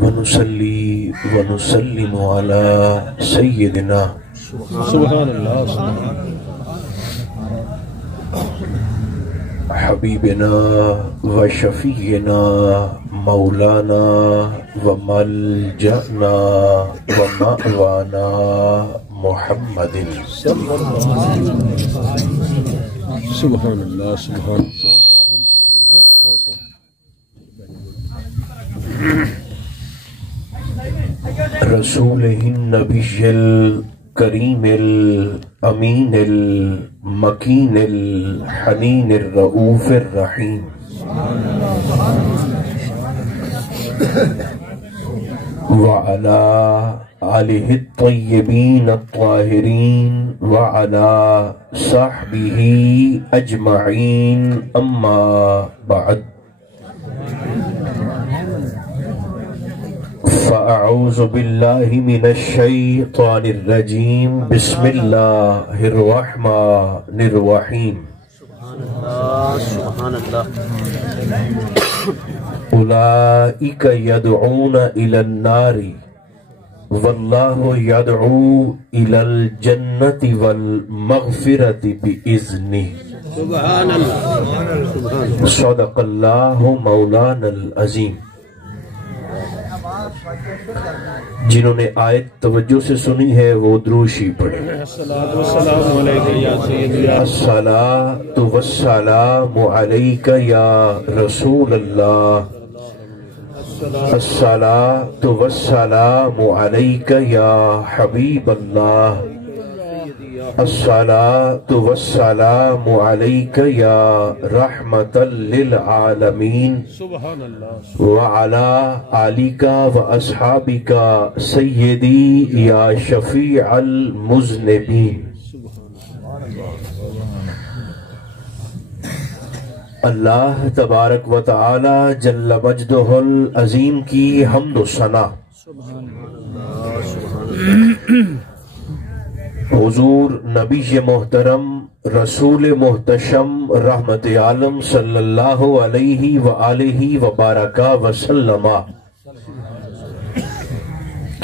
वनुसल्ली वनुसल्लिमु अला सय्यिदिना हबीबिना व शफीना मौलाना व मलजना व मअवाना मुहम्मदिन। सुभान अल्लाह सुभान रसूलिहिन नबिय्यिल करीमिल अमीनिल मकीनिल हनीनिर रऊफिर रहीम। व अला आलिहि तय्यबीन अत्ताहिरीन व अला सहबिही अजमईन अम्मा बाद। फ़अऊज़ु बिल्लाहि मिनश शैतानिर रजीम। बिस्मिल्लाहिर रहमानिर रहीम। सुभान अल्लाह। उलाइका यदऊना इलन नारी वल्लाहु यदऊ इलल जन्नति वल मग़फ़िरति बिइज़्निही। सुभान अल्लाह। सदक़ल्लाहु मौलानल अज़ीम। जिन्होंने आयत तवज्जो से सुनी है वो द्रूशी पढ़े। अस्सलातु वस्सलामु अलैका या रसूल अल्लाह। अस्सलातु वस्सलामु अलैका या हबीब अल्लाह। अस्सलातु वस्सलामु अलैका या रहमतल लिल आलमीन। सुभान अल्लाह। व अला आलिका व अस्हाबिका सय्यदी या शफीअल मुज़निबीन। अल्लाह तबारक व तआला जल्ल मजदुहुल अज़ीम की हम्द व सना। हुजूर नबी मोहतरम रसूल मोहतशम रहमत आलम सल्लल्लाहु अलैहि व आलिहि व बारका वसल्लमा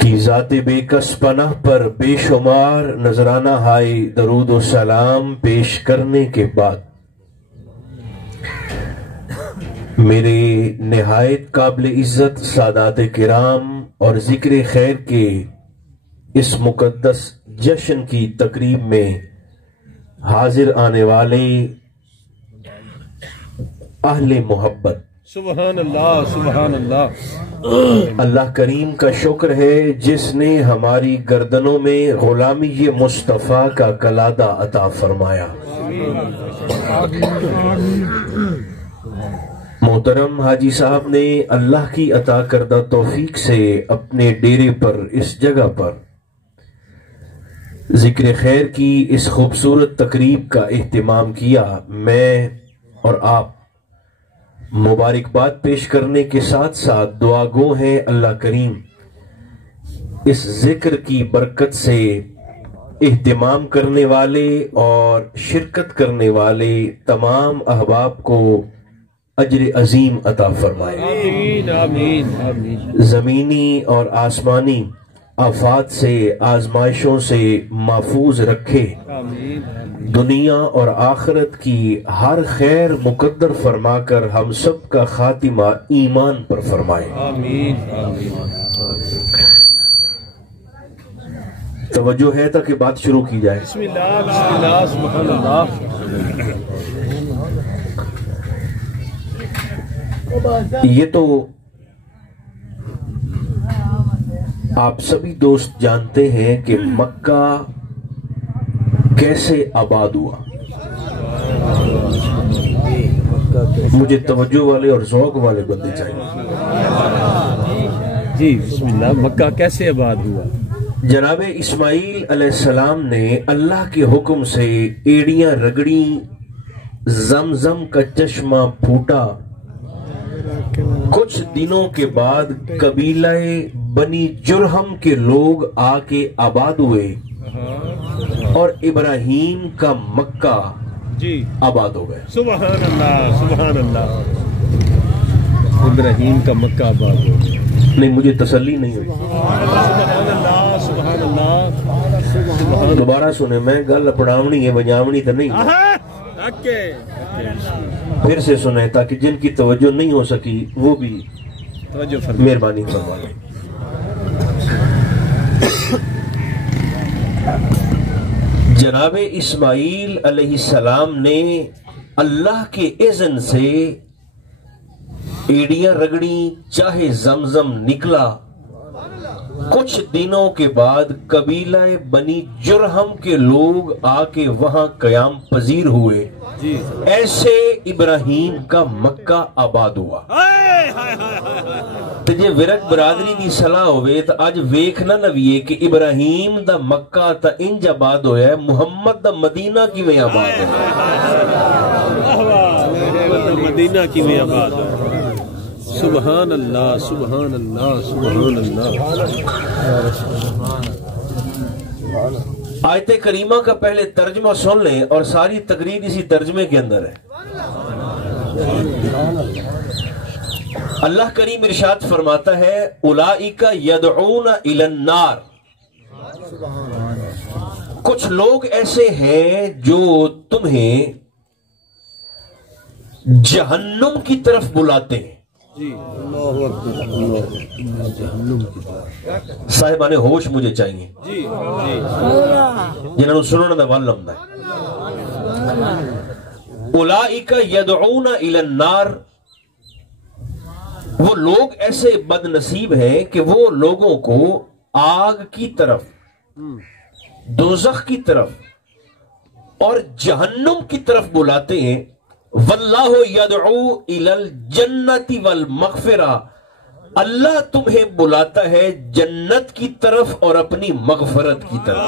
की ज़ाते बेकस पनाह पर बेशुमार नजराना हाय दरूद व सलाम पेश करने के बाद मेरे निहायत काबिल इज्जत सादात किराम और जिक्र खैर के इस मुकद्दस जश्न की तकरीब में हाजिर आने वाले अहले मोहब्बत। सुभान अल्लाह सुभान अल्लाह। अल्लाह करीम का शुक्र है जिसने हमारी गर्दनों में गुलामी मुस्तफ़ा का कलादा अता फरमाया। मोहतरम हाजी साहब ने अल्लाह की अता करदा तौफीक से अपने डेरे पर इस जगह पर जिक्र खैर की इस खूबसूरत तकरीब का एहतिमाम किया। मैं और आप मुबारकबाद पेश करने के साथ साथ दुआ गो हैं अल्लाह करीम इस जिक्र की बरकत से एहतिमाम करने वाले और शिरकत करने वाले तमाम अहबाब को अजर अजीम अता फरमाए। आमीन आमीन आमीन। जमीनी और आसमानी आफात से आजमाइशों से महफूज रखे। दुनिया और आखिरत की हर खैर मुकद्दर फरमाकर हम सब का खातिमा ईमान पर फरमाए। आमीन आमीन। तवज्जो है ताकि बात शुरू की जाए। बिस्मिल्लाह बिस्मिल्लाह सुभान अल्लाह। ये तो आप सभी दोस्त जानते हैं कि मक्का कैसे आबाद हुआ। मुझे तवज्जो वाले और ज़ौक़ वाले बंदे चाहिए। जी बिस्मिल्लाह। मक्का कैसे आबाद हुआ? जनाब इस्माइल अलैहिस्सलाम ने अल्लाह के हुक्म से एड़ियां रगड़ी, जमजम का चश्मा फूटा। कुछ दिनों के बाद कबीला बनी जुरहम के लोग आके आबाद हुए और इब्राहीम का मक्का जी आबाद हो गए। सुभान अल्लाह, सुभान अल्लाह। इब्राहिम का मक्का आबाद हो। नहीं, मुझे तसल्ली नहीं हुई। सुभान अल्लाह, सुभान अल्लाह। दोबारा सुने, मैं गल पढ़ावनी है, बजावनी तो नहीं। फिर से सुने ताकि जिनकी तवज्जो नहीं हो सकी वो भी मेहरबानी करवा लें। जनाब इस्माइल अलैहिस्सलाम ने अल्लाह के इज़्न से एड़ियां रगड़ी, चाहे जमजम निकला। कुछ दिनों के बाद कबीला बनी जुरहम के लोग आके वहां कयाम पजीर हुए। ऐसे इब्राहिम का मक्का आबाद हुआ। तो जे विरक बरादरी की सलाह होवे तो अज वेखना नवीए कि इब्राहिम दा मक्का ता इंज आबाद होया है, मुहम्मद दा मदीना किवें आबाद होया, मदीना किवें आबाद होया। सुभान अल्लाह, सुभान अल्लाह, सुभान अल्लाह। आयते करीमा का पहले तर्जमा सुन लें और सारी तकरीर इसी तर्जमे के अंदर है। अल्लाह करीम इरशाद फरमाता है, उलाइका यदऊना इलन नार। कुछ लोग ऐसे हैं जो तुम्हें जहन्नुम की तरफ बुलाते हैं। साहिबाने होश मुझे चाहिए जिन्होंने सुनने का वल आंदा है। उलाइका यदऊना इलन नार, वो लोग ऐसे बदनसीब हैं कि वो लोगों को आग की तरफ, दोज़ख की तरफ और जहन्नुम की तरफ बुलाते हैं। वल्लाहु यदऊ इलल जन्नति वल मग़फ़िरा, अल्लाह तुम्हें बुलाता है जन्नत की तरफ और अपनी मग़फ़िरत की तरफ,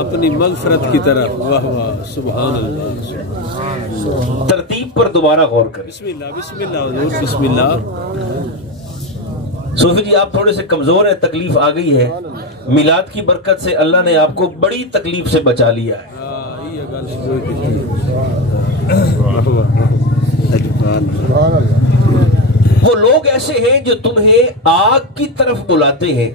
अपनी मग़फ़िरत की तरफ। वाह वाह, सुभान अल्लाह। तरतीब पर दोबारा गौर करें। बिस्मिल्लाह, बिस्मिल्लाह हुज़ूर, बिस्मिल्लाह। सूफी जी आप थोड़े से कमजोर है, तकलीफ आ गई है। मिलाद की बरकत से अल्लाह ने आपको बड़ी तकलीफ से बचा लिया है। वो लोग ऐसे हैं जो तुम्हें आग की तरफ बुलाते हैं,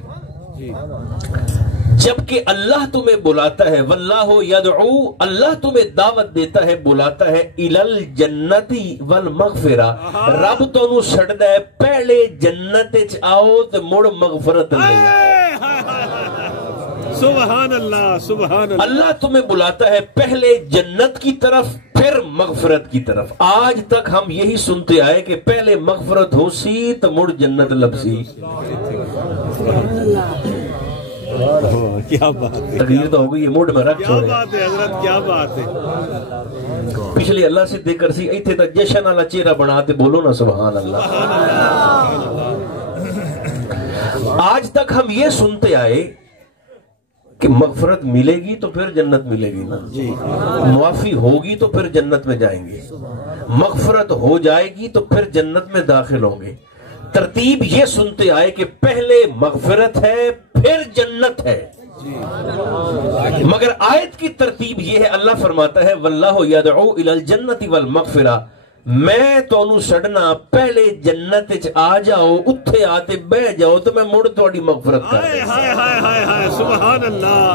जबकि अल्लाह तुम्हें बुलाता है। वल्लाहु यदऊ, अल्लाह तुम्हें दावत देता है, बुलाता है इलल जन्नति वल मग़फ़िरा। रब तोनू छड्डदा है पहले जन्नत च आओ ते मुड़ मग़फ़िरत ले आओ। सुभान अल्लाह, सुभान अल्लाह। अल्लाह तुम्हें बुलाता है पहले जन्नत की तरफ फिर मग़फ़िरत की तरफ। आज तक हम यही सुनते आए कि पहले मग़फ़िरत हो सी तो मुड़ जन्नत लबसी। क्या बात है, तकरीर तो हो गई, मूड में रख। क्या बात है हजरत, क्या बात है। पिछले अल्लाह से देकर सी इत्थे तक जश्न वाला चेहरा बनाते बोलो ना सुभान अल्लाह। आज तक हम ये सुनते आए कि मग़फ़िरत मिलेगी तो फिर जन्नत मिलेगी ना, मुआफ़ी होगी तो फिर जन्नत में जाएंगे, मग़फ़िरत हो जाएगी तो फिर जन्नत में दाखिल होंगे। तरतीब ये सुनते आए कि पहले मग़फ़िरत है फिर जन्नत है। मगर आयत की तरतीब ये है, अल्लाह फरमाता है वल्लाहु यदऊ इलल जन्नति वल मग़फ़िरा, मैं तोनू छड़ना पहले जन्नत च आ जाओ, उत्थे आते बह जाओ तो मैं मुड़ थोड़ी मग़फ़िरत कर दूं। हाय हाय हाय हाय, सुभान अल्लाह।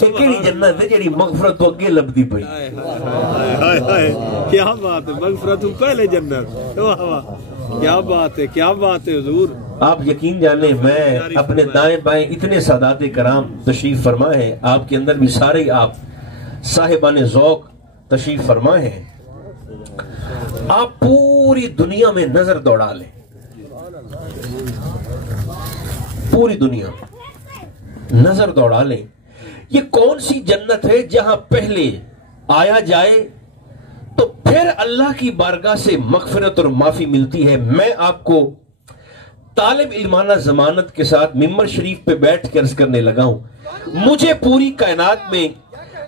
केड़ी जन्नत है जेड़ी मग़फ़िरत तो अगे लभदी पई। हाय हाय, क्या बात है, मग़फ़िरत पहले जन्नत। वाह वाह, क्या बात है, क्या बात है हुजूर। आप यकीन जाने, मैं अपने दाएं बाएं इतने सादाते कराम तशरीफ फरमा है, आपके अंदर भी सारे आप साहिबाने ज़ौक़ तशरीफ फरमा है। आप पूरी दुनिया में नजर दौड़ा लें, पूरी दुनिया में नजर दौड़ा लें, ये कौन सी जन्नत है जहां पहले आया जाए तो फिर अल्लाह की बारगाह से मग़फ़िरत और माफी मिलती है। मैं आपको तालिब इल्माना जमानत के साथ मिंबर शरीफ पे बैठ कर अर्ज़ करने लगा हूं, मुझे पूरी कायनात में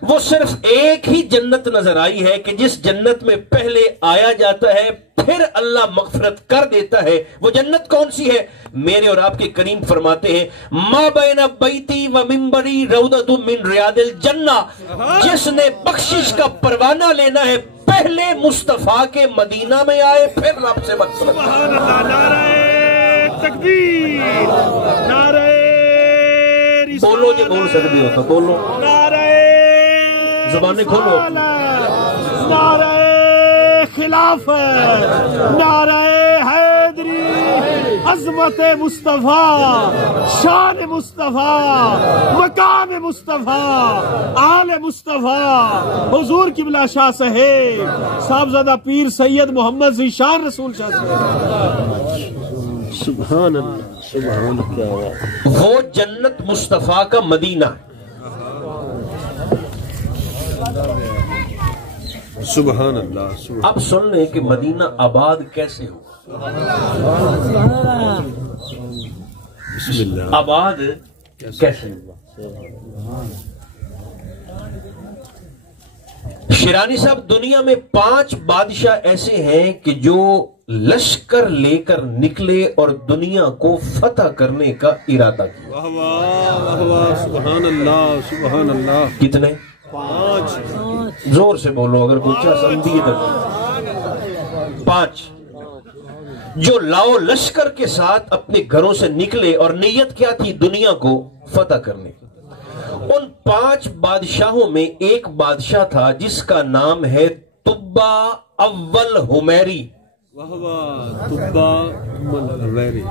वो सिर्फ एक ही जन्नत नजर आई है कि जिस जन्नत में पहले आया जाता है फिर अल्लाह मगफरत कर देता है। वो जन्नत कौन सी है? मेरे और आपके करीम फरमाते हैं, मा बैना बैती व मिंबरी रौदतुम मिन रियादिल जन्ना। जिसने बख्शिश का परवाना लेना है पहले मुस्तफा के मदीना में आए फिर रब से मगफरत। तकबीर, नारे बोलो जो बोल सकते हो तो बोलो, ज़बानें खोलो। नारे खिलाफत, नारे हैदरी, अज़मत मुस्तफा, शान मुस्तफा, मकाम मुस्तफा, आले मुस्तफा, हुजूर किबला शाह साहेब, साहबजादा पीर सैयद मोहम्मद ज़ीशान रसूल शाह साहेब। सुभान अल्लाह, सुभान क्या हुआ। वो जन्नत मुस्तफा का मदीना है। सुभान अल्लाह। अब सुन लें कि मदीना आबाद कैसे हुआ। आबाद कैसे हुआ? शिरानी साहब, दुनिया में 5 बादशाह ऐसे हैं कि जो लश्कर लेकर निकले और दुनिया को फतह करने का इरादा किया। वाह वाह वाह, सुभान अल्लाह, सुभान अल्लाह। कितने? 5। जोर से बोलो अगर कुछ समझिए तो। 5 जो लाओ लश्कर के साथ अपने घरों से निकले और नीयत क्या थी? दुनिया को फतह करने की। उन 5 बादशाहों में एक बादशाह था जिसका नाम है तुब्बा अव्वल हुमैरी। वाह वाह, तुब्बा अव्वल हुमैरी।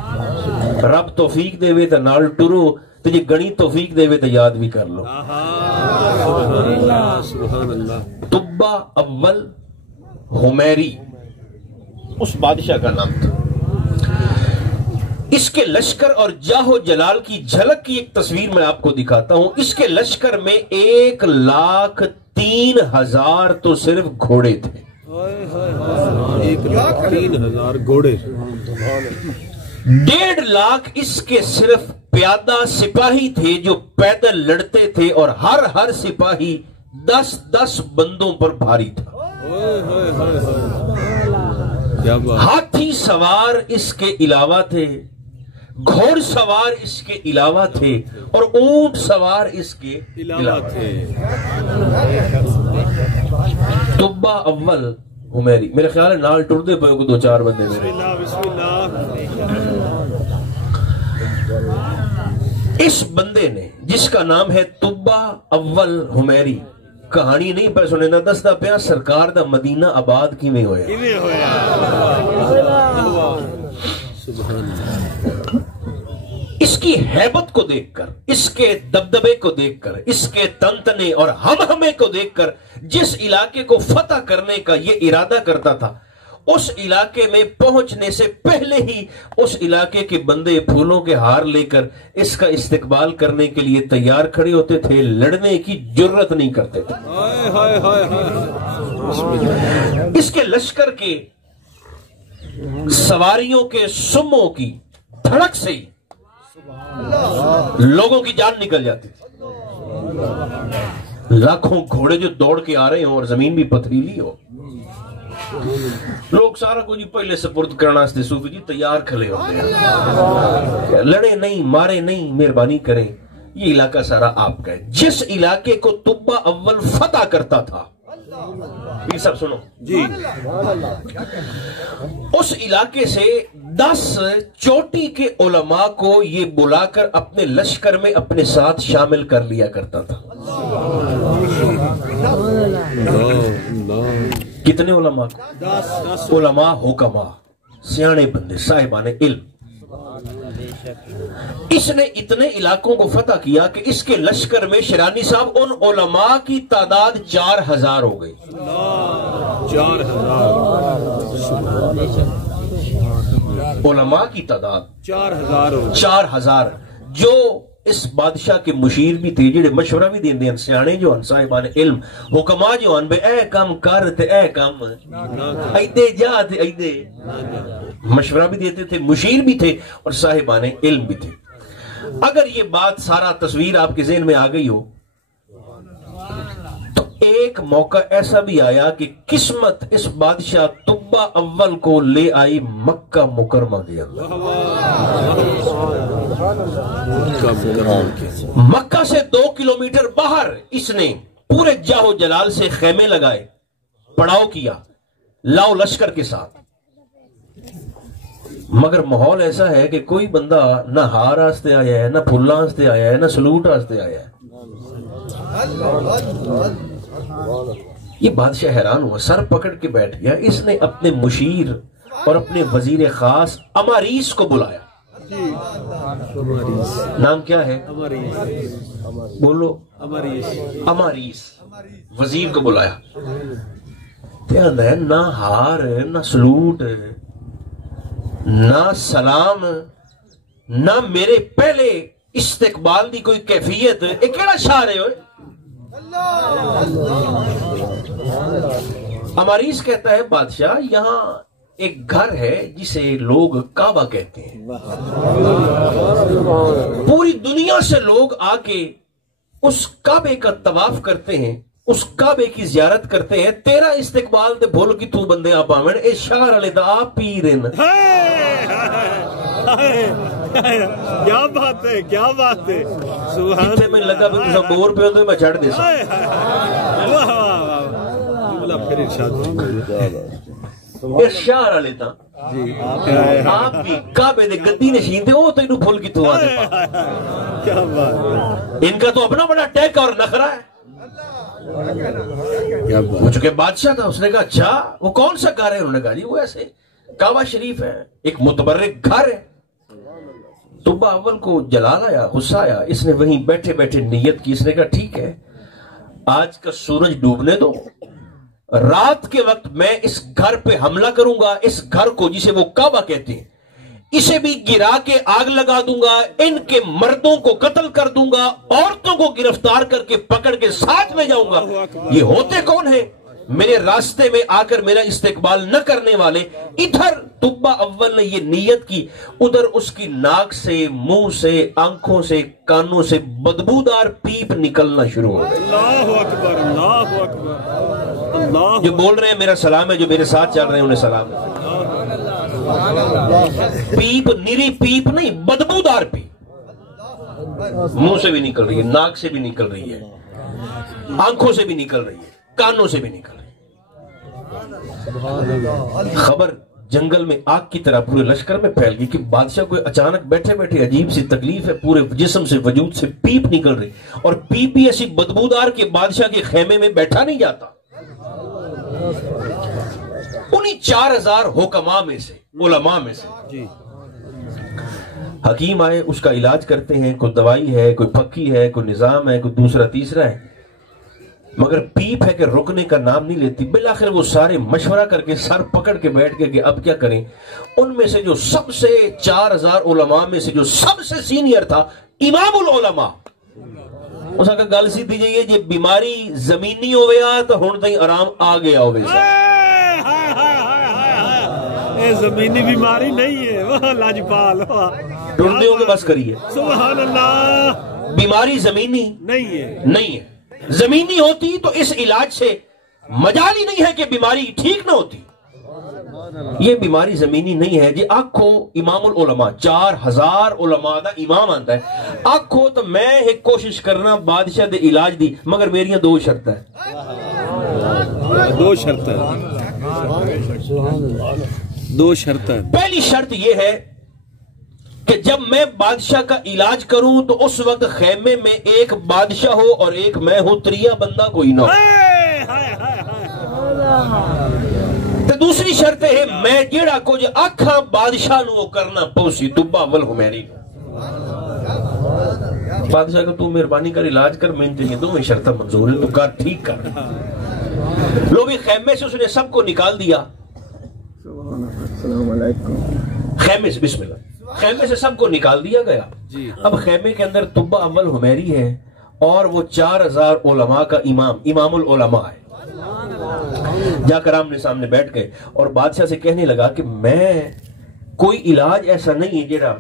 रब तौफीक देवे तो नाल टुरो, तो जी गणी तौफीक देवे तो याद भी कर लो। सुभान अल्लाह, सुभान अल्लाह। तुब्बा अव्वल हुमैरी उस बादशाह का नाम था। इसके लश्कर और जाहो जलाल की झलक की एक तस्वीर मैं आपको दिखाता हूं। इसके लश्कर में 1,03,000 तो सिर्फ घोड़े थे। 1,03,000 घोड़े। 1.5 लाख इसके सिर्फ प्यादा सिपाही थे जो पैदल लड़ते थे और हर सिपाही 10-10 बंदों पर भारी था। हाथी सवार इसके अलावा थे, घोड़सवार इसके अलावा थे और ऊंट सवार इसके अलावा थे। तुब्बा अव्वल हुमैरी, मेरे ख्याल है नाल टुरदे पे 2-4 बंदे मेरे। इस बंदे ने जिसका नाम है तुब्बा अव्वल हुमैरी, कहानी नहीं पर सुने ना दसदा पिया सरकार दा मदीना आबाद किवें होया। इसकी हैबत को देखकर, इसके दबदबे को देखकर, इसके तंतने और हम को देखकर जिस इलाके को फतह करने का ये इरादा करता था, उस इलाके में पहुंचने से पहले ही उस इलाके के बंदे फूलों के हार लेकर इसका इस्तकबाल करने के लिए तैयार खड़े होते थे, लड़ने की जुर्रत नहीं करते थे। इसके लश्कर के सवारियों के सुमों की धड़क से ही लोगों की जान निकल जाती थी। लाखों घोड़े जो दौड़ के आ रहे हो और जमीन भी पथरीली हो, लोग सारा कुछ पहले सुपुर्द करना सूफी जी तैयार खड़े होते हैं। लड़े नहीं, मारे नहीं, मेहरबानी करें, ये इलाका सारा आपका है। जिस इलाके को तुब्बा अव्वल फतह करता था, ये सब सुनो जी, उस इलाके से 10 चोटी के उलमा को ये बुलाकर अपने लश्कर में अपने साथ शामिल कर लिया करता था। कितने उलमा? 10 उलमा, हुकमा, सियाने बंदे, साहिबाने इल्म। इसने इतने इलाकों को फतह किया कि इसके लश्कर में शिरानी साहब उन उलमा की तादाद 4000 हो गई। 4000 उलमा की तादाद 4000 जो इस बादशाह के मुशीर भी थे, जेडे मशवरा भी देंदे हैं, सियाने जो हन, साहिबान इल्म, हुकमा जो हन, बे ए काम कर ते ए काम ऐदे जा ते ऐदे मशवरा भी देते थे, मुशीर भी थे और साहिबान इल्म भी थे। अगर ये बात सारा तस्वीर आपके ज़हन में आ गई हो एक मौका ऐसा भी आया कि किस्मत इस बादशाह तुब्बा अव्वल को ले आई मक्का मुकरमा के अंदर। मक्का से 2 किलोमीटर बाहर इसने पूरे जाहो जलाल से खेमे लगाए, पड़ाव किया लाओ लश्कर के साथ। मगर माहौल ऐसा है कि कोई बंदा ना हार आस्ते आया है, ना फुल्ला आस्ते आया है, ना सलूट आस्ते आया है। ये बादशाह हैरान हुआ, सर पकड़ के बैठ गया। इसने अपने मुशीर और अपने वजीर खास अमारीस को बुलाया। नाम क्या है? बोलो। अमारीस वजीर को बुलाया। ध्यान है, ना हार ना सलूट ना सलाम ना मेरे पहले इस्तेकबाल दी कोई कैफियत। एक केड़ा शाह रहे हो? अमारीस कहता है बादशाह यहां एक घर है जिसे लोग काबा कहते हैं। पूरी दुनिया से लोग आके उस काबे का तवाफ करते हैं, उस काबे की जियारत करते हैं। तेरा इस्तेकबाल ते भूल की तू बंदे आप आवन ए शहर वाले दा आप पीरन। क्या बात है, क्या बात है। सुभान मैं लगा भी तुम बोर पे हो तो मैं छड़ दे फिर इरशाद शहर वाले दा आप भी काबे दे गद्दी नशीन थे, वो तेनू भूल की तू आ दे। क्या बात। इनका तो अपना बड़ा टैक और नखरा है। वो चूंकि बादशाह था, उसने कहा अच्छा वो कौन सा घर है? उन्होंने कहा जी वो ऐसे काबा शरीफ है, एक मुतबर्रिक घर है। तुब्बा अव्वल को जलाल आया, गुस्सा आया। इसने वहीं बैठे बैठे नियत की। इसने कहा ठीक है, आज का सूरज डूबने दो, रात के वक्त मैं इस घर पे हमला करूंगा। इस घर को जिसे वो काबा कहते हैं, इसे भी गिरा के आग लगा दूंगा, इनके मर्दों को कत्ल कर दूंगा, औरतों को गिरफ्तार करके पकड़ के साथ ले जाऊंगा। ये होते कौन है मेरे रास्ते में आकर मेरा इस्तेकबाल न करने वाले? इधर तुब्बा अव्वल ने ये नियत की, उधर उसकी नाक से, मुंह से, आंखों से, कानों से बदबूदार पीप निकलना शुरू हो गई। अल्लाहु अकबर, अल्लाहु अकबर, अल्लाह। जो बोल रहे हैं मेरा सलाम है, जो मेरे साथ चल रहे हैं उन्हें सलाम है। पीप निरी पीप नहीं, बदबूदार पीप मुंह से भी निकल रही है, नाक से भी निकल रही है, आंखों से भी निकल रही है, कानों से भी निकल रही है। खबर जंगल में आग की तरह पूरे लश्कर में फैल गई कि बादशाह को अचानक बैठे बैठे अजीब सी तकलीफ है, पूरे जिस्म से, वजूद से पीप निकल रही। और पीप भी ऐसी बदबूदार कि बादशाह के खेमे में बैठा नहीं जाता। उन्हीं 4000 हुक्मा में से, उलमा में से जी हकीम आए, उसका इलाज करते हैं। कोई दवाई है, कोई फक्की है, कोई निजाम है, कोई दूसरा तीसरा है, मगर पीप है कि रुकने का नाम नहीं लेती। बिलाखिर वो सारे मशवरा करके सर पकड़ के बैठ गए कि अब क्या करें। उनमें से जो सबसे 4000 उलमा में से जो सबसे सीनियर था इमामुल उलमा, उसका गल सीधी जाइए जे बीमारी जमीनी होवे तो हुण ताईं आराम आ गया होवे। ये जमीनी बीमारी नहीं है, वाह लाजपाल, ढूंढते हो बस करिए। सुभान अल्लाह। बीमारी जमीनी नहीं है, नहीं है। जमीनी होती तो इस इलाज से मजाल ही नहीं है कि बीमारी ठीक ना होती। ये बीमारी जमीनी नहीं है जी। आखो इमामुल उलमा, 4000 उलमा दा इमाम आता है। आखो तो मैं एक कोशिश करना बादशाह दे इलाज दी, मगर मेरियां 2 शर्त है। 2 शर्त है, 2 शर्त है। पहली शर्त यह है कि जब मैं बादशाह का इलाज करूं तो उस वक्त खेमे में एक बादशाह हो और एक मैं हूं, त्रिया बंदा कोई ना हो। तो दूसरी शर्त है मैं जेड़ा कुछ आखा बादशाह नु करना पौसी तुब्बा अव्वल हुमैरी। बादशाह को तू मेहरबानी कर इलाज कर, मैं तेरी 2 शर्त मंजूर है, तू कर, ठीक कर। लो भी खेमे से उसने सबको निकाल दिया। खेमे से, बिस्मिल्लाह, खेमे से सबको निकाल दिया गया। अब खेमे के अंदर तुब्बा अव्वल हुमैरी है और वो 4000 उलमा का इमाम, इमामुल उलमा है। जाकर आमने सामने बैठ गए और बादशाह से कहने लगा कि मैं कोई इलाज ऐसा नहीं है जेड़ा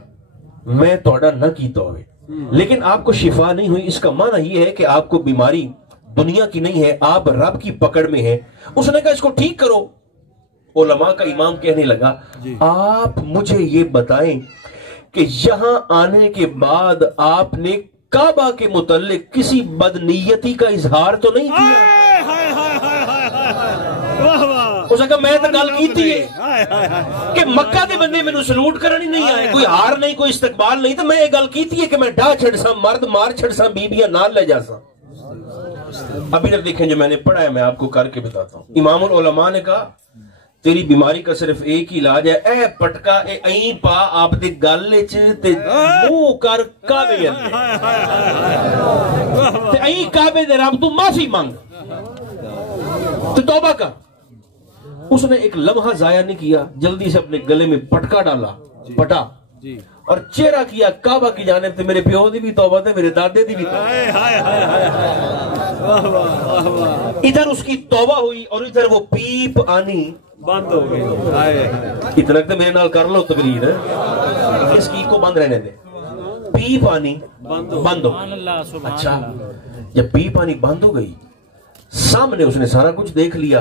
मैं तोड़ा न कीता होवे, लेकिन आपको शिफा नहीं हुई। इसका माना यह है कि आपको बीमारी दुनिया की नहीं है, आप रब की पकड़ में हैं। उसने कहा इसको ठीक करो। उलमा का इमाम कहने लगा, आप मुझे ये बताएं कि यहां आने के बाद आपने काबा के मुतल्लिक किसी बदनीयती का इजहार तो नहीं किया? उसने कहा मैं तो गल की थी कि मक्का के बंदे मैनू सलूट करनी नहीं आए, कोई हार नहीं, कोई इस्तकबाल नहीं, तो मैं ये गल की थी कि मैं ढा छड़सा, मर्द मार छड़सा, बीबियां नाल ले जासा। अभी तक देखें जो मैंने पढ़ा है मैं आपको करके बताता हूं। इमामुल उलमा ने कहा तेरी बीमारी का सिर्फ एक ही इलाज है, ए पटका ए अई पा आप दे गल च ते मुंह कर काबे ते अई काबे दे रब तू माफी मांग तो तौबा कर। उसने एक लम्हा जाया नहीं किया, जल्दी से अपने गले में पटका डाला, पटा और चेहरा किया काबा की जानिब। मेरे प्यो दी भी तौबा थे, मेरे दादे दी भी तौबा। इधर उसकी तौबा हुई और इधर वो पीप आनी बंद हो गई। इतना तो मेरे नाल कर लो तकरीर, इसकी को बंद रहने दे। पीप आनी बंद हो गई। अच्छा, जब पीप आनी बंद हो गई, सामने उसने सारा कुछ देख लिया।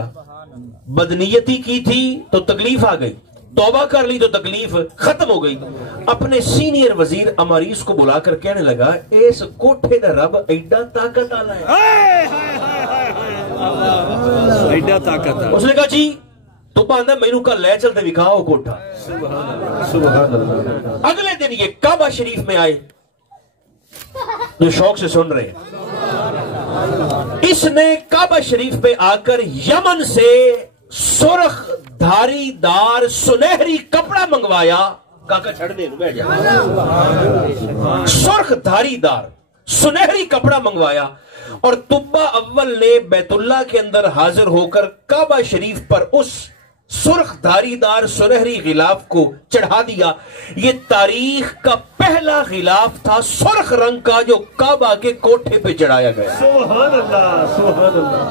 बदनीयती की थी तो तकलीफ आ गई, तौबा कर ली तो तकलीफ खत्म हो गई। अपने सीनियर वजीर अमारीस को बुलाकर कहने लगा, इस कोठे का रब एडा ताकत वाला है, एडा ताकत। उसने कहा जी तू बांधा मैनू कल ले चलते विखाओ कोठा। अगले दिन ये काबा शरीफ में आए, जो शौक से सुन रहे हैं। इसने काबा शरीफ पे आकर यमन से सुर्ख धारीदार सुनहरी कपड़ा मंगवाया। काका छड़ दे बैठ जा। सुर्ख धारीदार सुनहरी कपड़ा मंगवाया और तुब्बा अव्वल ने बैतुल्ला के अंदर हाजिर होकर काबा शरीफ पर उस सुर्ख धारीदार सुनहरी गिलाफ को चढ़ा दिया। ये तारीख का पहला गिलाफ था सुर्ख रंग का, जो काबा के कोठे पे चढ़ाया गया। सुभान अल्लाह, सुभान अल्लाह।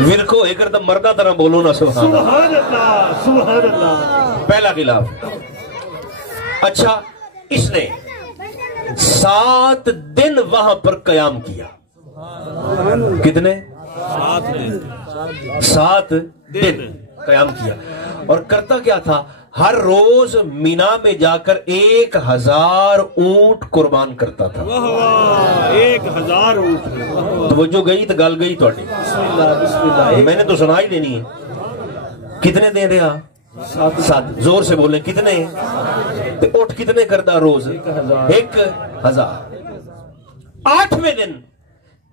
विरको एक तो मर्दा तरह बोलो ना, सुभान अल्लाह, सुभान अल्लाह। पहला गिलाफ। अच्छा, इसने 7 दिन वहां पर कयाम किया। कितने? 7 दिन कयाम किया। और करता क्या था, हर रोज मीना में जाकर 1000 ऊंट कुर्बान करता था। 1000 ऊंट। तो वो जो गई तो गल गई थोड़ी, मैंने तो सुना ही देनी है। कितने दे रहा? 7। जोर से बोले कितने? तो ऊंट कितने करता रोज? 1000। 8वें दिन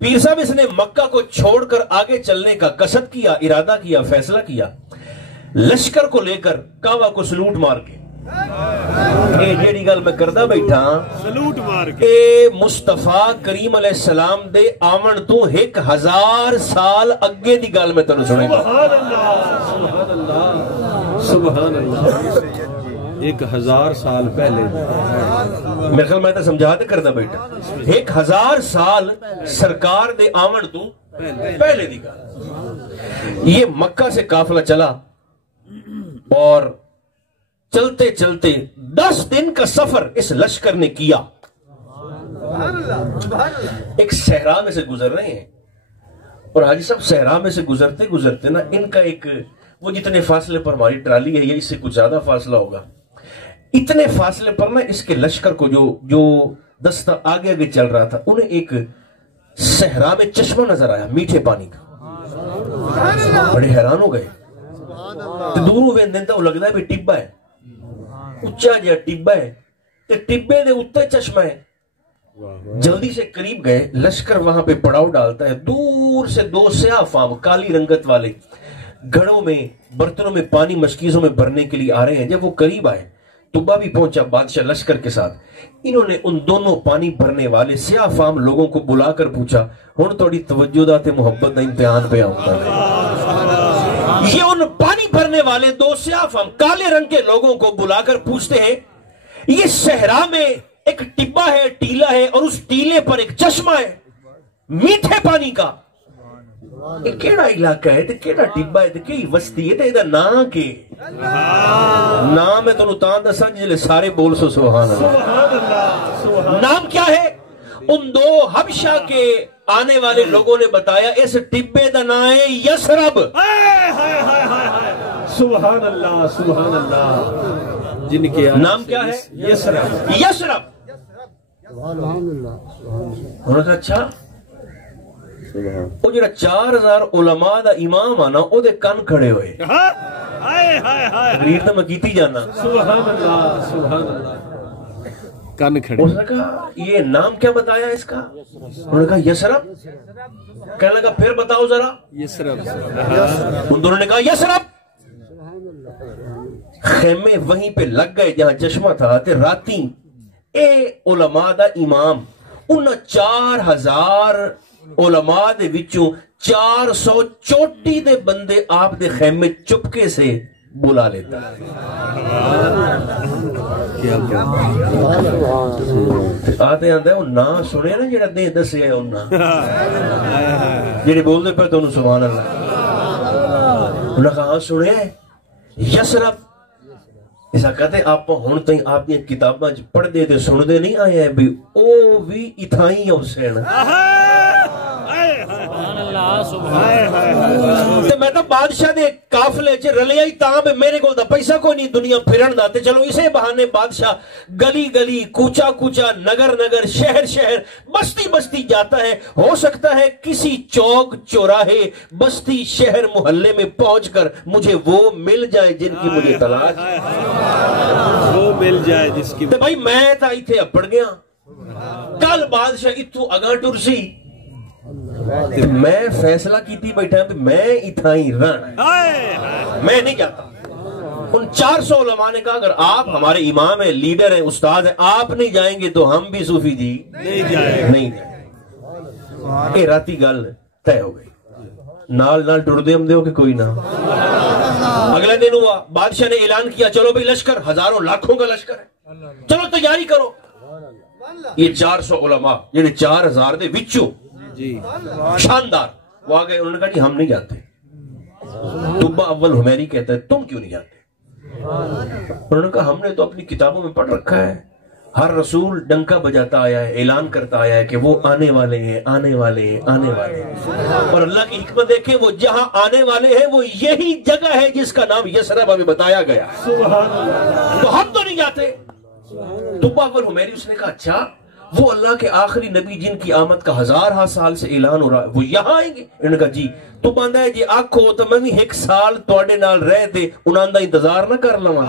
पीर साहब इसने मक्का को छोड़कर आगे चलने का कसद किया, इरादा किया, फैसला किया। लश्कर को लेकर काबा को सलूट मार के, जेड़ी गल मैं करदा बैठा, सलूट मार के मुस्तफा करीम अलैहिस्सलाम दे आवन तू 1000 साल अगे दी गल मैं तेन सुनेगा। सुभान अल्लाह, सुभान अल्लाह। 1000 साल पहले मेरे ख्याल मैं तो समझाते करदा बैठा। 1000 साल सरकार दे आवन तू पहले दी गल। ये मक्का से काफिला चला और चलते चलते 10 दिन का सफर इस लश्कर ने किया। एक सहरा में से गुजर रहे हैं और हाजी साहब सहरा में से गुजरते गुजरते ना इनका एक, वो जितने फासले पर हमारी ट्राली है, ये इससे कुछ ज्यादा फासला होगा, इतने फासले पर ना इसके लश्कर को जो दस्ता आगे आगे चल रहा था, उन्हें एक सहरा में चश्मा नजर आया मीठे पानी का। बड़े हैरान हो गए। दूरों वेंदे तो लगता है भी टिब्बा है, उच्चा जिहा टिब्बा है, ते टिब्बे दे उत्ते चश्मा है। जल्दी से करीब गए, लश्कर वहां पे पड़ाव डालता है। दूर से 2 स्याह फाम काली रंगत वाले घड़ों में, बर्तनों में पानी मशकीजों में भरने के लिए आ रहे हैं। जब वो करीब आए, तुब्बा भी पहुंचा बादशाह लश्कर के साथ। इन्होंने उन दोनों पानी भरने वाले स्याह फाम लोगों को बुलाकर पूछा, हुण थोड़ी तवज्जो दा ते मुहब्बत दा इम्तिहान पे आउंदा है। ये उन पानी भरने वाले 2 स्याह फाम काले रंग के लोगों को बुलाकर पूछते हैं, ये सहरा में एक टिब्बा है, टीला है, और उस टीले पर एक चश्मा है मीठे पानी का। ये केड़ा इलाका है, केड़ा टिब्बा है, केड़ी बस्ती है, इहदा नाम के नाम है। तुहानू तां दसां जिले सारे बोल सो सुभान अल्लाह। नाम क्या है? उन दो हबशा के आने वाले लोगों ने बताया इस टिब्बे का नाम है यसरब। सुभान अल्लाह, सुभान अल्लाह। जिनके नाम क्या है? यसरब। यसरब। उन्होंने कहा अच्छा वो जो 4000 उलमा दा इमाम आना ओदे कान खड़े हुए तकरीर तो मैं कीती जाना। सुभान अल्लाह, सुभान अल्लाह। कान खड़े। उसने कहा ये नाम क्या बताया इसका? उन्होंने कहा यसरब। कहने लगा फिर बताओ जरा। यसरब। उन दोनों ने कहा यसरब। खेमे वहीं पे लग गए जहां चश्मा था ते राती ए उलमा दा इमाम उन 4000 उलमा दे विचों 400 चोटी दे बंदे आप दे खेमे चुपके से बुला लेता। आते आंदा वो ना सुने ना जेड़ा दे दसे उन्ना जेड़े बोलदे पे तुहानू सुभान अल्लाह। उन्हां कहा सुने यसरब। ऐसा कहते आप हुण ताईं आप दी किताबां च पढ़दे ते सुनदे नहीं आए हैं भी ओ भी इथाई हुसैन। मैं तो बादशाह दे काफले च रलिया ही तां भी मेरे को पैसा कोई नहीं दुनिया फिरन दा ते चलो इसे बहाने बादशाह गली गली कूचा कूचा नगर नगर शहर शहर बस्ती बस्ती जाता है। हो सकता है किसी चौक चौराहे बस्ती शहर मोहल्ले में पहुंचकर मुझे वो मिल जाए जिनकी मुझे तलाश, वो मिल जाए जिसकी। तो भाई मैं तो इथे अपड़ गया। कल बादशाह इतू अगा टुरसी मैं फैसला की बैठा मैं इतना ही रहना, मैं नहीं जाता। उन 400 उलमा ने कहा अगर आप हमारे इमाम है, लीडर है, उस्ताद है, आप नहीं जाएंगे तो हम भी सूफी जी नहीं जाएंगे। नहीं जाएंगे। ये राती गल तय हो गई। नाल नाल टुरदे हम दे कोई ना। अगले दिन हुआ बादशाह ने ऐलान किया चलो भाई लश्कर हजारों लाखों का लश्कर है, चलो तैयारी करो। ये 400 उलमा जेडे 4000 दे विचों जी शानदार वो आ गए। उन्होंने कहा जी हम नहीं जाते। तुब्बा अव्वल हुमैरी कहता है तुम क्यों नहीं जाते? उन्होंने कहा हमने तो अपनी किताबों में पढ़ रखा है हर रसूल डंका बजाता आया है, ऐलान करता आया है कि वो आने वाले हैं, आने वाले हैं, आने वाले हैं। और अल्लाह की हिकमत देखें वो जहां आने वाले हैं वो यही जगह है जिसका नाम यसरब अभी बताया गया। तो हम तो नहीं जाते। तुब्बा अव्वल हुमैरी उसने कहा अच्छा वो अल्लाह के आखिरी नबी जिनकी आमद का 1000 साल से ऐलान हो रहा है वो यहाँ आएंगे? इन्होंने कहा जी तू बंदा है जी आखो तो मैं भी 1 साल तोड़े नाल रह दे उन्होंने इंतजार ना कर लवा।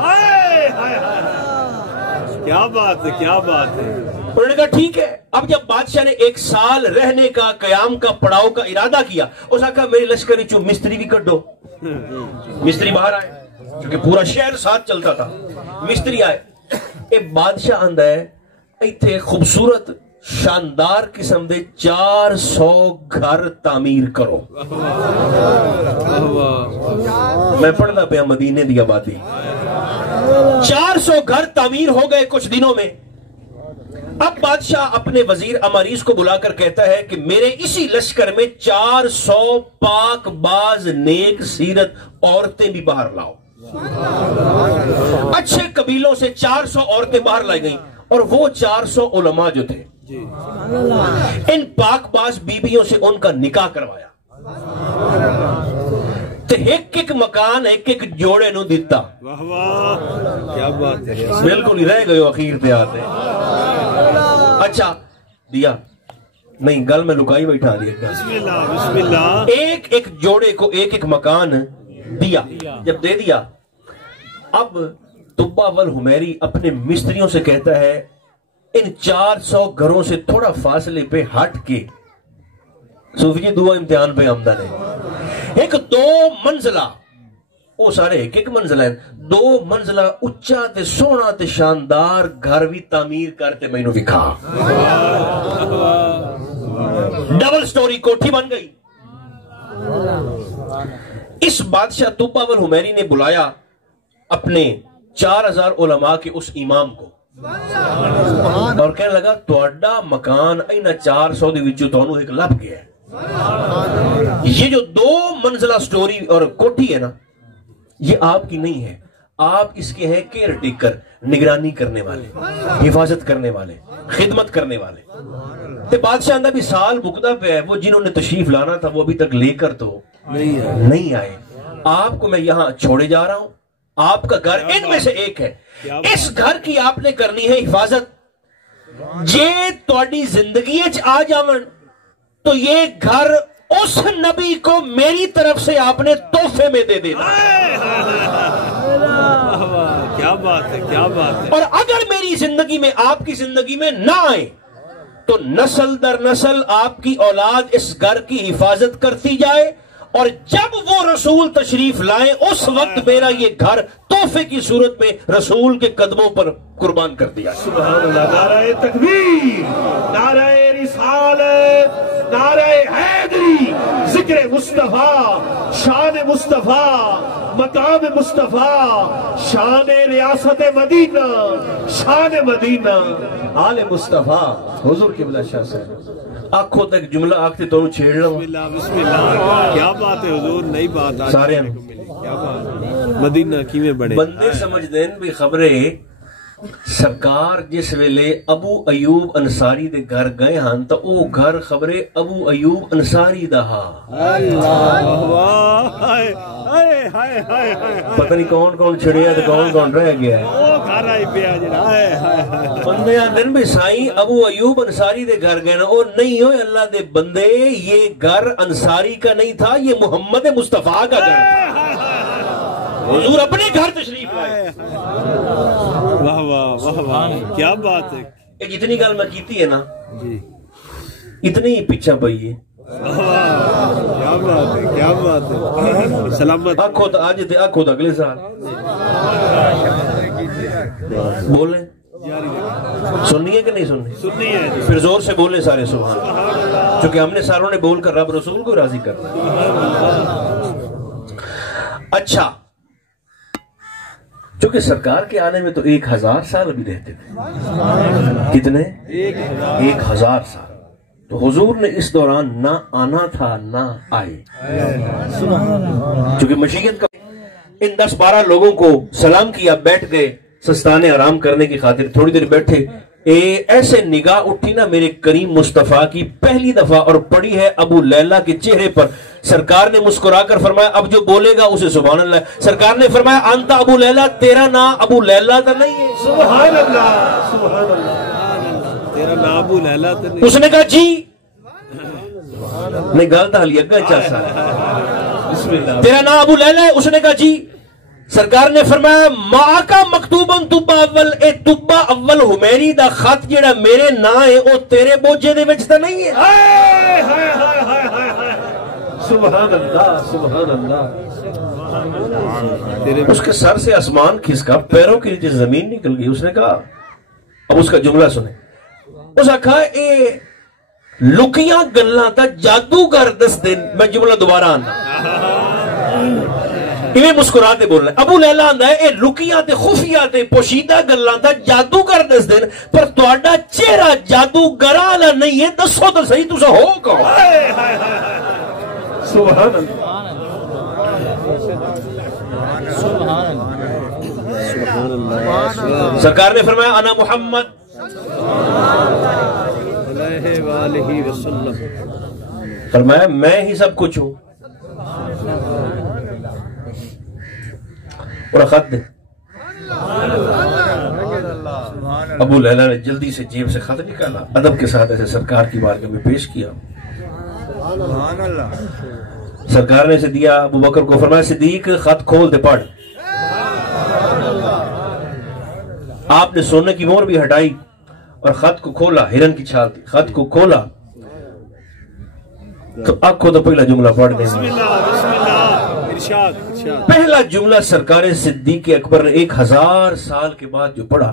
क्या बात है, क्या बात है। उन्होंने कहा ठीक है। अब जब बादशाह ने 1 साल रहने का कयाम का पड़ाव का इरादा किया उसने कहा मेरी लश्करी चो मिस्त्री भी कटो। मिस्त्री बाहर आए क्योंकि पूरा शहर साथ चलता था। मिस्त्री आए। एक बादशाह आंदा है इतने खूबसूरत शानदार किस्म दे 400 घर तामीर करो। मैं पढ़ना पाया मदीने दी आबादी 400 घर तामीर हो गए कुछ दिनों में। अब बादशाह अपने वजीर अमारीस को बुलाकर कहता है कि मेरे इसी लश्कर में 400 पाकबाज नेक सीरत औरतें भी बाहर लाओ। अच्छे कबीलों से 400 औरतें बाहर लाई गई और वो 400 उलमा जो थे इन पाकबाज बीबियों से उनका निकाह करवाया। तो एक मकान एक जोड़े नु दिता। वाह वाह क्या बात है। बिल्कुल ही रह गए अखीर पे आते। अच्छा दिया नहीं गल में लुकाई बैठा दी। बिस्मिल्लाह बिस्मिल्लाह। एक जोड़े को एक मकान दिया। जब दे दिया अब तुब्बा अव्वल हुमैरी अपने मिस्त्रियों से कहता है इन 400 घरों से थोड़ा फासले पे हट के सूफी जी दुआ इम्तिहान पे आमदन है एक 2 मंजिला वो सारे एक मंजिला है 2 मंजिला उच्चा ते सोहना ते शानदार घर भी तामीर करते मैनू विखा। डबल स्टोरी कोठी बन गई। इस बादशाह तुब्बा अव्वल हुमैरी ने बुलाया अपने 4000 उलमा के उस इमाम को और कहने लगा तोड़ा मकान इन्हां 400 दे विचों तुहानू एक लभ गया है। ये जो 2 मंजिला स्टोरी और कोठी है ना ये आपकी नहीं है। आप इसके हैं केयर टेकर, निगरानी करने वाले, हिफाजत करने वाले, खिदमत करने वाले। ते बादशाह भी साल मुकदा पे है, वो जिन्होंने तशरीफ लाना था वो अभी तक लेकर तो नहीं आए। आपको मैं यहाँ छोड़े जा रहा हूं, आपका घर इनमें से एक है, इस घर की आपने करनी है हिफाजत। जे तोड़ी जिंदगी आ जावन तो ये घर उस नबी को मेरी तरफ से आपने तोहफे में दे देना। क्या बात है, क्या बात है। और अगर मेरी जिंदगी में, आपकी जिंदगी में ना आए तो नस्ल दर नस्ल आपकी औलाद इस घर की हिफाजत करती जाए, और जब वो रसूल तशरीफ लाए उस वक्त मेरा ये घर तोहफे की सूरत में रसूल के कदमों पर कुर्बान कर दिया। सुभान अल्लाह। नाराए तकबीर, नाराए रिसालत, नाराए हैदरी, जिक्र मुस्तफा, शान मुस्तफा, मकाम मुस्तफा, शान रियासत मदीना, शान मदीना, आले मुस्तफा, हुजूर क़िबला शाह साहब। आंखों तक जुमला आखते तो छेड़ लो। बिस्मिल्लाह, बिस्मिल्लाह। क्या बात है हुजूर, नई बात आज सारे को मिली। क्या बात है। मदीना किवें बने बंदे समझ देन भी खबरें सरकार जिस वेले अबू अयूब अंसारी दे घर गए हन तो वो घर खबरे अबू अयूब अंसारी दा हा। पता नहीं कौन कौन छिड़िया तो कौन कौन रह गया बंदे आंदन भी साईं अबू अयूब अंसारी दे घर गए ना, वो नहीं हो अल्लाह दे बंदे, ये घर अंसारी का नहीं था, ये मोहम्मद मुस्तफा का घर था। हुजूर अपने घर तशरीफ लाए। वाह वाह वाह वाह, क्या बात है। ये जितनी गल मैं कीती है ना जी, इतनी ही पीछा पई है। क्या बात है, क्या बात है। सलामत। आखो तो आज आखो तो अगले साल बोले। सुनिए कि नहीं सुननी? सुननी है। फिर जोर से बोले सारे सुभान, क्योंकि हमने सारों ने बोल कर रब रसूल को राजी करना। अच्छा, क्योंकि सरकार के आने में तो 1000 साल भी रहते थे। कितने? 1000 साल। तो हुजूर ने इस दौरान ना आना था ना आए, क्योंकि मशीयत का इन 10-12 लोगों को सलाम किया, बैठ गए सस्ताने आराम करने की खातिर। थोड़ी देर बैठे, ऐसे निगाह उठी ना मेरे करीम मुस्तफा की पहली दफा और पड़ी है अबू लैला के चेहरे पर। सरकार ने मुस्कुराकर फरमाया अब जो बोलेगा उसे सुभान अल्लाह। सरकार ने फरमाया अंता अबू लैला, तेरा नाम अबू लैला तो नहीं है? सुभान अल्लाह, सुभान अल्लाह, तेरा नाम अबू लैला तो नहीं? उसने कहा जी नहीं, गलत हलिया तेरा नाम अबू लैला है? उसने कहा जी। सरकार ने फरमाया मां का मकतूबन तुब्बा अव्वल, ए तुब्बा अव्वल हुमैरी दा खत जेड़ा मेरे ना है वो तेरे बोझे दे विच तां नहीं है? सुभान अल्लाह, सुभान अल्लाह। उसके सर से आसमान खिसका, पैरों के नीचे जमीन निकल गई। उसने कहा, अब उसका जुमला सुने, उस आखा ए लुकियां गल्लां दा जादूगर दस दिन। मैं जुमला दोबारा आना इवें मुस्कुराते बोल रहे। अबू लैला आंदा है ए लुकियां ते खुफिया ते पोशीदा गल्लां दा जादूगर दस दिन, पर तुहाडा चेहरा जादूगरां वाला नहीं है। दसो तो सही तुसा हो कौन? सुभान अल्लाह, सरकार ने फरमाया अना मोहम्मद, फरमाया मैं ही सब कुछ हूं। और खत दे। अबू लैला ने जल्दी से जेब से खत निकाला, अदब के साथ ऐसे सरकार की बारगाह में पेश किया। सरकार ने इसे दिया अबू बकर को, फरमाया सिद्दीक खत खोल दे, पढ़। आपने सोने की मोहर भी हटाई और खत को खोला, हिरन की छाल थी। खत को खोला तो आंखों तो पहला जुमला पढ़ दे। पहला जुमला सरकार सिद्दीक अकबर ने 1000 साल के बाद जो पढ़ा,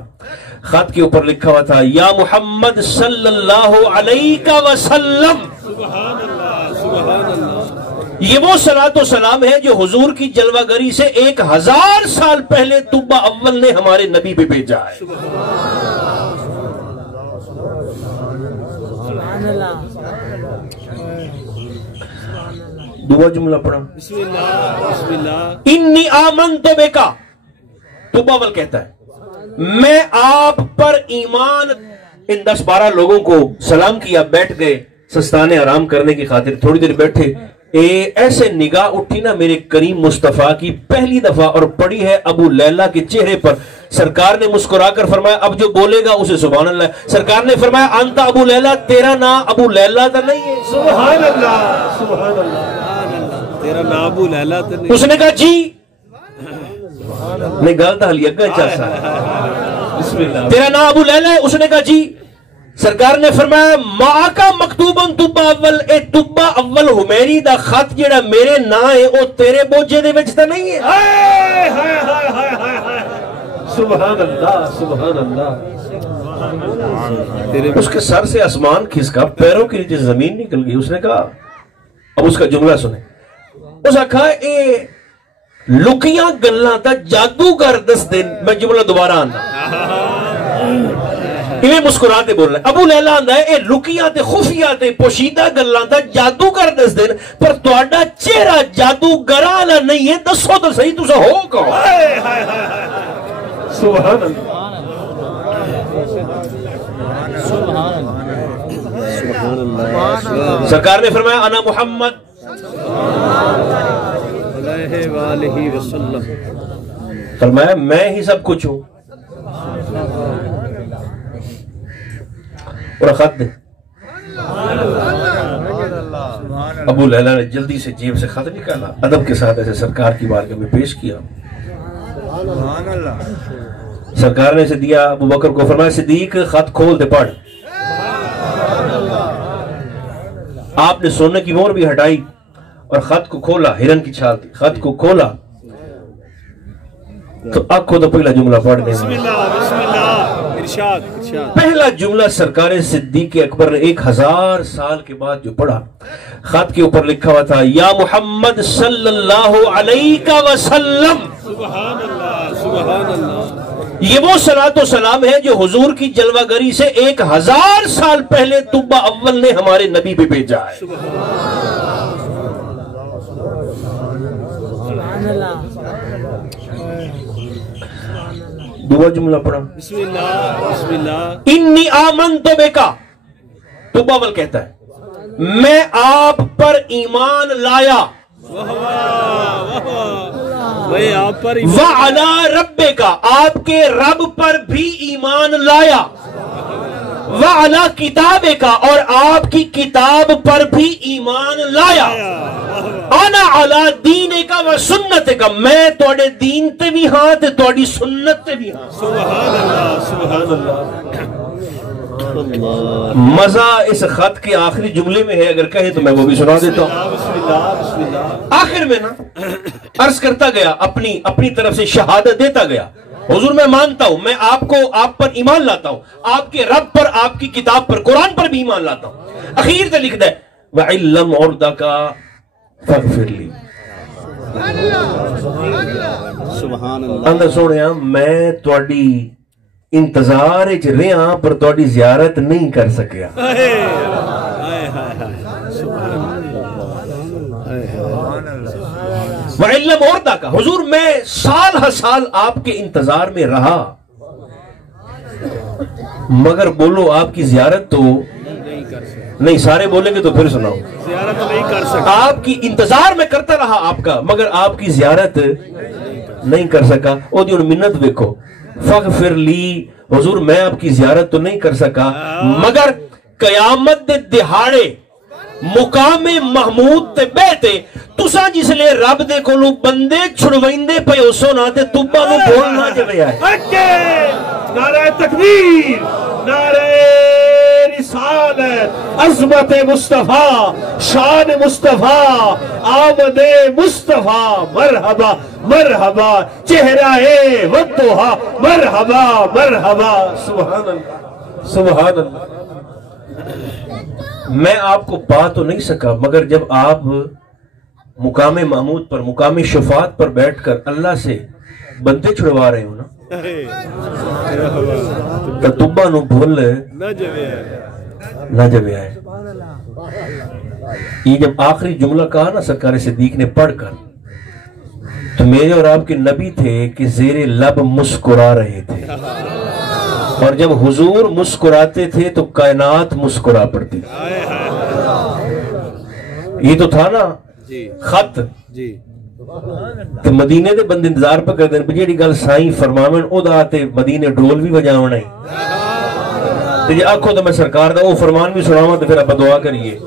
खत के ऊपर लिखा हुआ था या मोहम्मद सल्लल्लाहु अलैहि वसल्लम। सुभान अल्लाह, सुभान अल्लाह। ये वो सलातो सलाम है जो हुजूर की जलवागरी से 1000 साल पहले तुब्बा अव्वल ने हमारे नबी पे भेजा है। दूसरा जुमला पढ़ा, बिस्मिल्लाह, बिस्मिल्लाह। इन्नी आमन तो बेका, तुब्बा अव्वल कहता है मैं आप पर ईमान, इन 10-12 लोगों को सलाम किया, बैठ गए सस्ताने आराम करने की खातिर, थोड़ी देर बैठे, ऐसे निगाह उठी ना मेरे करीम मुस्तफा की पहली दफा और पड़ी है अबू लैला के चेहरे पर। सरकार ने मुस्कुराकर फरमाया अब जो बोलेगा उसे सुभान अल्लाह। सरकार ने फरमाया अंता अबू लैला, तेरा नाम अबू लैला तो नहीं है? सुभान अल्लाह, सुभान अल्लाह, तेरा नाम अबू लैला तो नहीं? उसने कहा जी, नहीं गलत हलिया तेरा नाम अबू लैला है? उसने कहा जी। सरकार ने फरमाया मां का मकतूबन तुब्बा अव्वल, ए तुब्बा अव्वल हुमैरी दा खत जेड़ा मेरे ना है वो तेरे बोझे दे विच तां नहीं है? सुभान अल्लाह, सुभान अल्लाह। उसके सर से आसमान खिसका, पैरों के नीचे जमीन निकल गई। उसने कहा, अब उसका जुमला सुने, उस आखा ए लुकियां गल्लां दा जादूगर दस दिन। मैं जुमला दोबारा आंदा इवें मुस्कुराते बोल रहे। अबू लैला आंदा है ए लुकियां ते खुफिया ते पोशीदा गल्लां दा जादूगर दस दिन, पर तुहाडा चेहरा जादूगरां वाला नहीं है। दसो तो सही तुसा हो कौन? सुभान अल्लाह, सरकार ने फरमाया अना मुहम्मद अलैहि वसल्लम, फरमाया मैं ही सब कुछ हूं। और खत दे। अबू लैला ने जल्दी से जेब से खत निकाला, अदब के साथ ऐसे सरकार की बारगाह में पेश किया। सरकार ने इसे दिया अबू बकर को, फरमाया सिद्दीक खत खोल दे, पढ़। आपने सोने की मोहर भी हटाई और खत को खोला, हिरन की छाल थी, खत को खोला तो आंखों तो पहला जुमला पढ़ दे। पहला जुमला सरकार सिद्दीक अकबर ने 1000 साल के बाद जो पढ़ा, खत के ऊपर लिखा हुआ था या मोहम्मद सल्लल्लाहु अलैहि वसल्लम। सुभान अल्लाह, सुभान अल्लाह। ये वो सलातो सलाम है जो हुजूर की जलवागरी से 1000 साल पहले तुब्बा अव्वल ने हमारे नबी पे भेजा है। दूसरा जुमला पढ़ा, बिस्मिल्लाह, बिस्मिल्लाह। इन्नी आमनतु बिका, तुब्बा अव्वल कहता है मैं आप पर ईमान लाया, मैं आप पर व अला रब्बे का, आपके रब पर भी ईमान लाया, व अला किताबे का, और आपकी किताब पर भी ईमान लाया, आना अला दीने का व सुन्नत का, मैं तोड़े दीन ते भी हां ते तोड़ी सुन्नत ते भी हां। सुभान अल्लाह, सुभान अल्लाह। मजा इस खत के आखिरी जुमले में है, अगर कहे तो मैं वो भी सुना देता हूं। बिस्मिल्लाह, बिस्मिल्लाह। आखिर में ना अर्ज करता गया, अपनी तरफ से शहादत देता गया, हुजूर मैं मानता हूं, मैं आपको, आप पर ईमान लाता हूं, आपके रब पर, आपकी किताब पर, कुरान पर भी ईमान लाता हूं। अखीर से लिखता है व इल्लम उर्दा का फगफिरली। सुभान अल्लाह। अंदर सोनिया मैं तुहाडी इंतजार च रहा पर तुहाडी ज़ियारत नहीं कर सकिया। वइल्लम उर्दा का, हुजूर मैं साल हर साल आपके इंतजार में रहा, मगर बोलो आपकी ज़ियारत तो नहीं। सारे बोलेंगे तो फिर सुनाओ। ज़ियारत नहीं कर सकता। आपकी इंतजार में करता रहा आपका, मगर आपकी ज़ियारत नहीं कर सका। ओ दी मिन्नत देखो, फगफिर ली, हुजूर मैं आपकी ज़ियारत तो नहीं कर सका, मगर कयामत दे दिहाड़े मुकामे महमूद ते बैठे तुसा जिसले रब दे कोलों बंदे छुड़वाइंदे पे उसो ना ते तुब्बा नु बोलना जवे है। नारे तकबीर, नारे रिसालत, अज़मत मुस्तफा, शान मुस्तफा, आमदे मुस्तफा, मरहबा मरहबा, चेहरा-ए वद्दुहा, मरहबा मरहबा। सुभान अल्लाह, सुभान अल्लाह। मैं आपको पा तो नहीं सका, मगर जब आप मुकामे महमूद पर, मुकामे शफात पर बैठकर अल्लाह से बंदे छुड़वा रहे हो ना, तो तुब्बा नु भूल न जवे आए। ये जब आखिरी जुमला कहा ना सरकार सिद्दीक ने पढ़कर, तो मेरे और आपके नबी थे कि जेरे लब मुस्कुरा रहे थे, और जब हुजूर मुस्कुराते थे तो कायनात मुस्कुरा पड़ती। ये तो था ना जी खत जी। ते मदीने दे बंदे इंतजार पे करते हैं, जेड़ी गल साईं फरमावन ओदा ते मदीने ढोल भी बजावना है। ते जे आखो तो मैं सरकार दा वो फरमान भी सुनावा तो फिर आप दुआ करिए।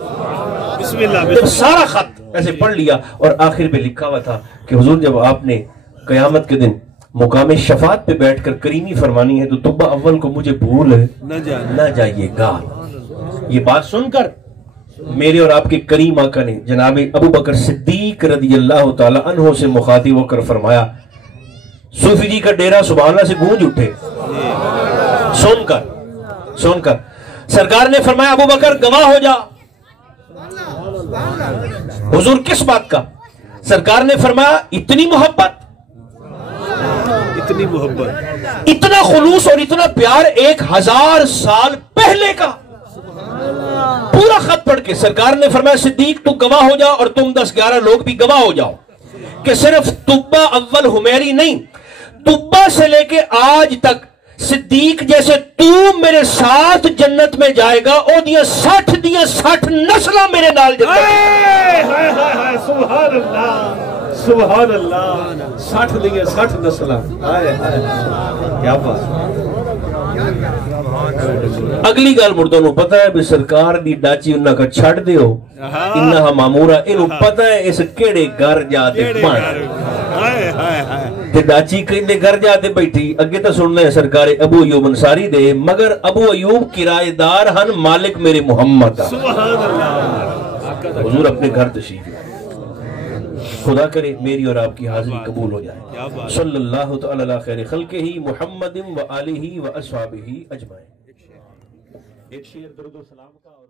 जब सारा खत ऐसे पढ़ लिया और आखिर में लिखा हुआ था कि हुजूर जब आपने कयामत के दिन मुकाम शफात पे बैठकर करीमी फरमानी है तो तुब्बा अव्वल को मुझे भूल न जाइएगा। ये बात सुनकर मेरे और आपके करीम आका ने जनाब अबू बकर सिद्दीक रदियल्लाहु ताला अन्हो से मुखातिब होकर फरमाया, सूफी जी का डेरा सुभान अल्लाह से गूंज उठे। सुनकर सरकार ने फरमाया, अबू बकर गवाह हो जा। हुजूर किस बात का? सरकार ने फरमाया, इतनी मोहब्बत, इतना खुलूस और इतना प्यार 1000 साल पहले का। पूरा खत पढ़ के सरकार ने फरमाया, सिद्दीक तू गवाह हो जा और तुम 10-11 लोग भी गवाह हो जाओ कि सिर्फ तुब्बा अव्वल हुमैरी नहीं, तुब्बा से लेके आज तक सिद्दीक जैसे तू मेरे साथ जन्नत में जाएगा, ओ दिया 60 नस्ल मेरे नाल जन्नत। सुभान अल्लाह, सुभान अल्लाह। 60 नस्ल, क्या बात। अगली गल मुर्दों को पता है भी सरकार दी डाची उन्ना का छड़ दियो, इन्ना मामूरा इनु पता है इस केड़े घर जाते ते डाची कहते घर जाते बैठी। अगे तो सुनने हैं सरकार अबू अयूब अंसारी दे, मगर अबू अयूब किराएदार हन, मालिक मेरे मोहम्मद। हुजूर अपने घर तशरीफ लाए। खुदा करे मेरी और आपकी हाजिरी कबूल हो जाए। सल्लल्लाहु तआला अला खैर खल्क़िही मुहम्मदिन व आलिही व अस्हाबिही अजमाइन। एक शेर दरूद व सलाम का और